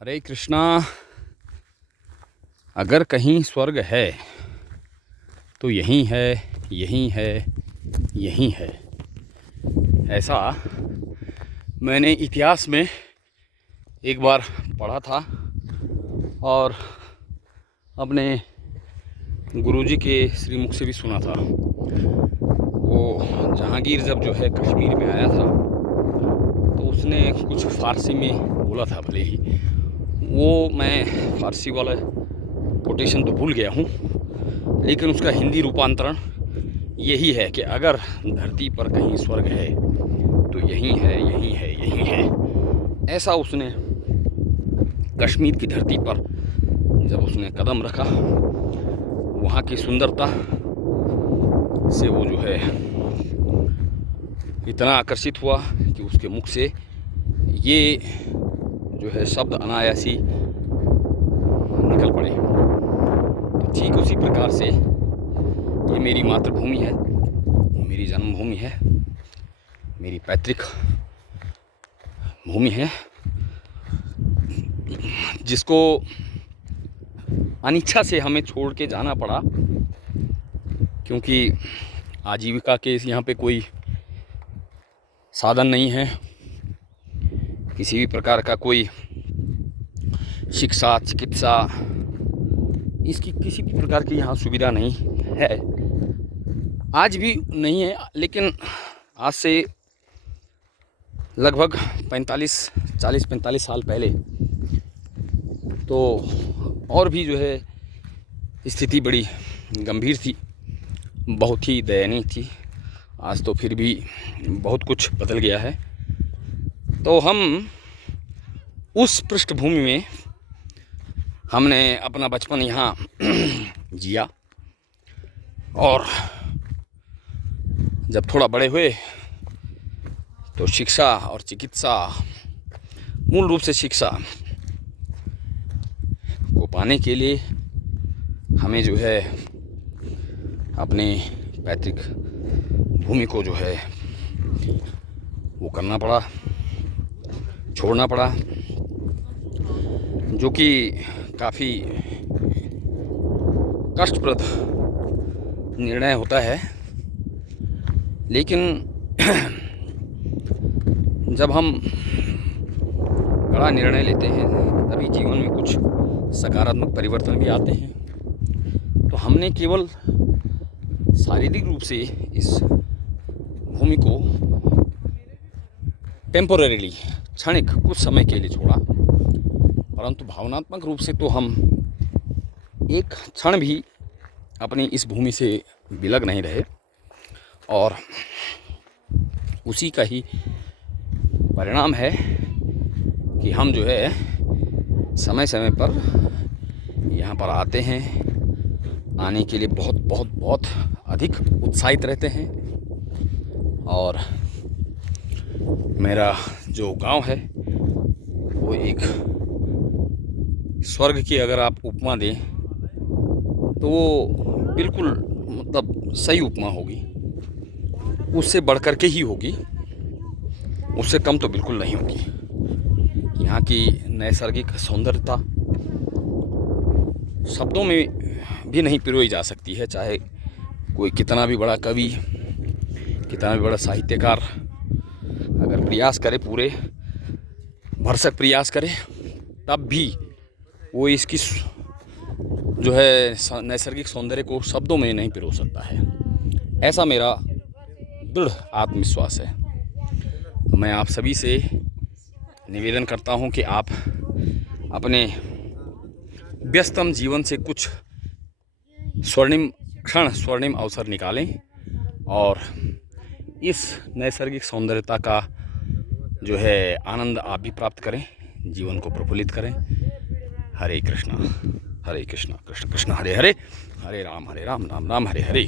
हरे कृष्णा। अगर कहीं स्वर्ग है तो यहीं है, यहीं है, यहीं है। ऐसा मैंने इतिहास में एक बार पढ़ा था और अपने गुरुजी के श्रीमुख से भी सुना था। वो जहांगीर जब जो है कश्मीर में आया था तो उसने कुछ फ़ारसी में बोला था, भले ही वो मैं फ़ारसी वाला कोटेशन तो भूल गया हूँ, लेकिन उसका हिंदी रूपांतरण यही है कि अगर धरती पर कहीं स्वर्ग है तो यहीं है, यहीं है, यहीं है। ऐसा उसने कश्मीर की धरती पर जब उसने कदम रखा, वहाँ की सुंदरता से वो जो है इतना आकर्षित हुआ कि उसके मुख से ये जो है शब्द अनायासी निकल पड़े। तो ठीक उसी प्रकार से ये मेरी मातृभूमि है, मेरी जन्मभूमि है, मेरी पैतृक भूमि है, जिसको अनिच्छा से हमें छोड़ के जाना पड़ा, क्योंकि आजीविका के यहाँ पे कोई साधन नहीं है, किसी भी प्रकार का कोई शिक्षा, चिकित्सा, इसकी किसी भी प्रकार की यहाँ सुविधा नहीं है, आज भी नहीं है। लेकिन आज से लगभग 40-45 साल पहले तो और भी जो है स्थिति बड़ी गंभीर थी, बहुत ही दयनीय थी। आज तो फिर भी बहुत कुछ बदल गया है। तो हम उस पृष्ठभूमि में हमने अपना बचपन यहाँ जिया, और जब थोड़ा बड़े हुए तो शिक्षा और चिकित्सा, मूल रूप से शिक्षा को पाने के लिए हमें जो है अपने पैतृक भूमि को जो है वो करना पड़ा, छोड़ना पड़ा, जो कि काफ़ी कष्टप्रद निर्णय होता है। लेकिन जब हम बड़ा निर्णय लेते हैं तभी जीवन में कुछ सकारात्मक परिवर्तन भी आते हैं। तो हमने केवल शारीरिक रूप से इस भूमि को टेम्पोरेरीली, क्षणिक कुछ समय के लिए छोड़ा, परंतु भावनात्मक रूप से तो हम एक क्षण भी अपनी इस भूमि से बिलग नहीं रहे, और उसी का ही परिणाम है कि हम जो है समय समय पर यहाँ पर आते हैं, आने के लिए बहुत बहुत बहुत अधिक उत्साहित रहते हैं। और मेरा जो गांव है वो एक स्वर्ग की अगर आप उपमा दें तो वो बिल्कुल मतलब सही उपमा होगी, उससे बढ़कर के ही होगी, उससे कम तो बिल्कुल नहीं होगी। यहाँ की नैसर्गिक सौंदर्यता शब्दों में भी नहीं पिरोई जा सकती है। चाहे कोई कितना भी बड़ा कवि, कितना भी बड़ा साहित्यकार अगर प्रयास करे, पूरे भरसक प्रयास करे, तब भी वो इसकी जो है नैसर्गिक सौंदर्य को शब्दों में नहीं पिरो सकता है। ऐसा मेरा दृढ़ आत्मविश्वास है। मैं आप सभी से निवेदन करता हूं कि आप अपने व्यस्तम जीवन से कुछ स्वर्णिम क्षण, स्वर्णिम अवसर निकालें और इस नैसर्गिक सौंदर्यता का जो है आनंद आप भी प्राप्त करें, जीवन को प्रफुल्लित करें। हरे कृष्णा, हरे कृष्णा, कृष्ण कृष्ण हरे हरे, हरे राम राम राम हरे हरे।